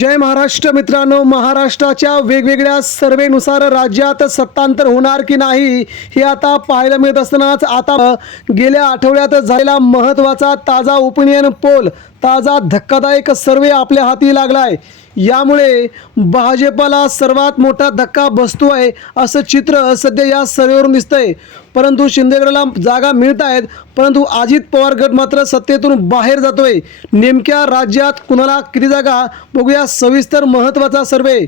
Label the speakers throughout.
Speaker 1: जय महाराष्ट्र मित्रांनो महाराष्ट्राच्या वेगवेगळ्या सर्वेनुसार राज्यात सत्तांतर होणार की नाही हे आता पाहायला मिळत असतानाच आता गेल्या आठवड्यात झालेला महत्त्वाचा ताजा ओपिनियन पोल ताजा धक्कादायक सर्वे आपल्या हाती लागलाय. यामुळे भाजपाला सर्वात मोठा धक्का बसतो आहे असं चित्र सध्या या सर्वेवरून दिसतंय. परंतु शिंदेगडला जागा मिळत आहेत परंतु अजित पवार गट मात्र सत्तेतून बाहेर जातोय. नेमक्या राज्यात कुणाला किती जागा? बघूया सविस्तर महत्त्वाचा सर्वे.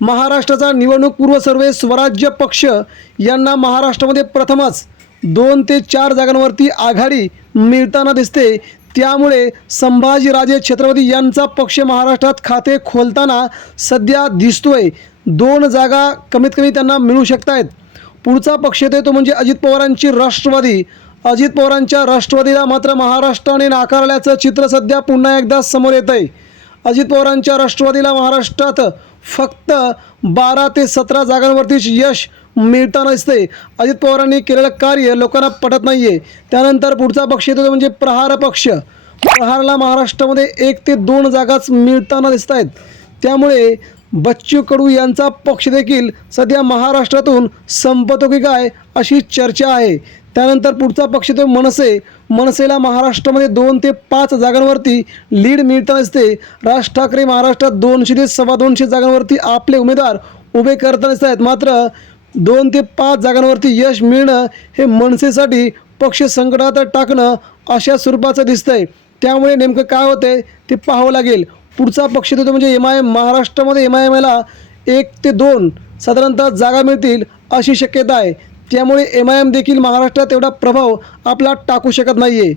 Speaker 1: महाराष्ट्राचा निवडणूक पूर्व सर्वे स्वराज्य पक्ष यांना महाराष्ट्रामध्ये प्रथमच दोन ते चार जागांवरती आघाडी मिळताना दिसते. त्यामुळे संभाजीराजे छत्रपती यांचा पक्ष महाराष्ट्रात खाते खोलताना सध्या दिसतोय. दोन जागा कमीत कमी त्यांना मिळू शकत आहेत पुढचा पक्ष येतोय तो म्हणजे अजित पवारांची राष्ट्रवादी. अजित पवारांच्या राष्ट्रवादीला मात्र महाराष्ट्राने नाकारल्याचं चित्र सध्या पुन्हा एकदा समोर येत आहे अजित पवारांच्या राष्ट्रवादीला महाराष्ट्रात फक्त बारा ते सतरा जागांवरतीच यश मिळताना दिसते अजित पवारांनी केलेलं कार्य लोकांना पटत नाही आहे त्यानंतर पुढचा पक्ष येतो तो म्हणजे प्रहार पक्ष. प्रहारला महाराष्ट्रामध्ये एक ते दोन जागाच मिळताना दिसत आहेत त्यामुळे बच्चू कडू यांचा पक्ष देखील सध्या महाराष्ट्रातून संपतो की काय अशी चर्चा आहे. त्यानंतर पुढचा पक्ष तो मनसे. मनसेला महाराष्ट्रामध्ये दोन ते पाच जागांवरती लीड मिळताना दिसते. राज ठाकरे महाराष्ट्रात दोनशे ते सव्वा दोनशे जागांवरती आपले उमेदवार उभे करताना दिसत आहेत मात्र दोन ते पाच जागांवरती यश मिळणं हे मनसेसाठी पक्ष संकटात टाकणं अशा स्वरूपाचं दिसतंय. त्यामुळे नेमकं काय होतंय ते पाहावं लागेल. पुढचा पक्ष तो म्हणजे एम आय एम महाराष्ट्रामध्ये एम आय एम आयला एक ते दोन साधारणतः जागा मिळतील अशी शक्यता आहे. त्यामुळे एम आय एम देखील महाराष्ट्रात एवढा प्रभाव आपला टाकू शकत नाही आहे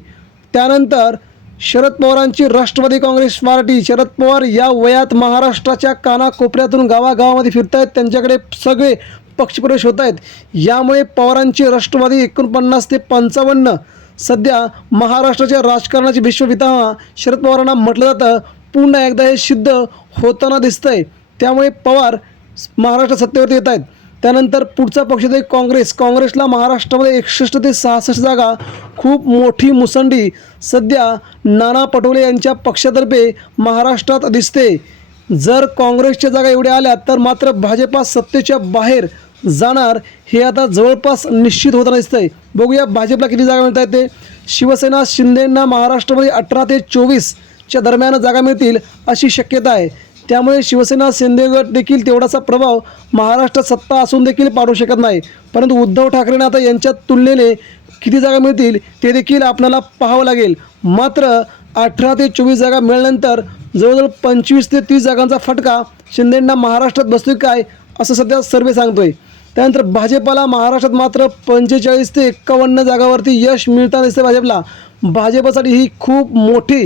Speaker 1: त्यानंतर शरद पवारांची राष्ट्रवादी काँग्रेस पार्टी शरद पवार या वयात महाराष्ट्राच्या कानाकोपऱ्यातून गावागावामध्ये फिरत आहेत त्यांच्याकडे सगळे पक्षप्रवेश होत आहेत. यामुळे पवारांची राष्ट्रवादी एकोणपन्नास ते पंचावन्न सध्या महाराष्ट्राच्या राजकारणाची विश्वपितामह शरद पवारांना म्हटलं जातं पुन्हा एकदा हे सिद्ध होताना दिसतंय. त्यामुळे पवार महाराष्ट्र सत्तेवरती येत आहेत. त्यानंतर पुढचा पक्ष ते काँग्रेस. काँग्रेसला महाराष्ट्रामध्ये एकसष्ट ते सहासष्ट जागा खूप मोठी मुसंडी सध्या नाना पटोले यांच्या पक्षातर्फे महाराष्ट्रात दिसते. जर काँग्रेसच्या जागा एवढ्या आल्या तर मात्र भाजपा सत्तेच्या बाहेर जाणार हे आता जवळपास निश्चित होताना दिसतंय. बघूया भाजपला किती जागा मिळत आहेत ते. शिवसेना शिंदेंना महाराष्ट्रामध्ये अठरा ते चोवीसच्या दरम्यान जागा मिळतील अशी शक्यता आहे. त्यामुळे शिवसेना शिंदे गट देखील तेवढासा प्रभाव महाराष्ट्रात सत्ता असून देखील पाडू शकत नाही. परंतु उद्धव ठाकरेंना आता यांच्या तुलनेने किती जागा मिळतील ते देखील आपल्याला पाहावं लागेल. मात्र अठरा ते चोवीस जागा मिळाल्यानंतर जवळजवळ पंचवीस ते तीस जागांचा फटका शिंदेंना महाराष्ट्रात बसतोय काय असं सध्या सर्वे सांगतोय. त्यानंतर भाजपाला महाराष्ट्रात मात्र पंचेचाळीस ते एक्कावन्न जागावरती यश मिळताना दिसते भाजपला. भाजपसाठी ही खूप मोठी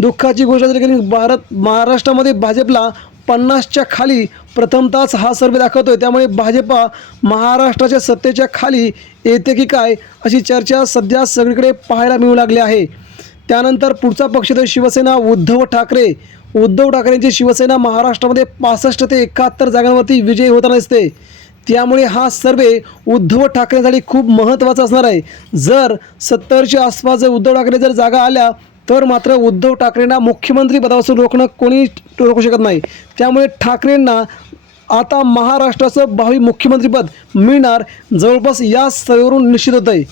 Speaker 1: दुःखाची गोष्ट झाली की भारत महाराष्ट्रामध्ये भाजपला पन्नासच्या खाली प्रथमताच हा सर्वे आहे त्यामुळे भाजपा महाराष्ट्राच्या सत्तेच्या खाली येते की काय अशी चर्चा सध्या सगळीकडे पाहायला मिळू लागली आहे. त्यानंतर पुढचा पक्ष तर शिवसेना उद्धव ठाकरे. उद्धव ठाकरेंची शिवसेना महाराष्ट्रामध्ये पासष्ट ते एकाहत्तर जागांवरती विजयी होताना दिसते. त्यामुळे हा सर्वे उद्धव ठाकरेंसाठी खूप महत्त्वाचा असणार आहे. जर सत्तरच्या आसपास जर उद्धव ठाकरे जर जागा आल्या तर मात्र उद्धव ठाकरेंना मुख्यमंत्री पदापासून रोखणं कोणी रोखू शकत नाही. त्यामुळे ठाकरेंना आता महाराष्ट्राचं भावी मुख्यमंत्रीपद मिळणार जवळपास या सर्वेवरून निश्चित होत आहे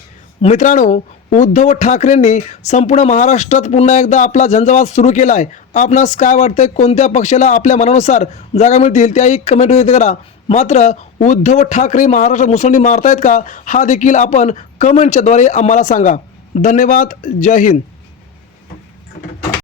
Speaker 1: मित्रांनो उद्धव ठाकरेंनी संपूर्ण महाराष्ट्रात पुन्हा एकदा आपला झंझावात सुरू केला आहे आपणास काय वाटतंय? कोणत्या पक्षाला आपल्या मनानुसार जागा मिळतील? त्याही कमेंट व्यक्त करा. मात्र उद्धव ठाकरे महाराष्ट्रात मुसंडी मारतायत का? हा देखील आपण कमेंटच्याद्वारे आम्हाला सांगा. धन्यवाद. जय हिंद.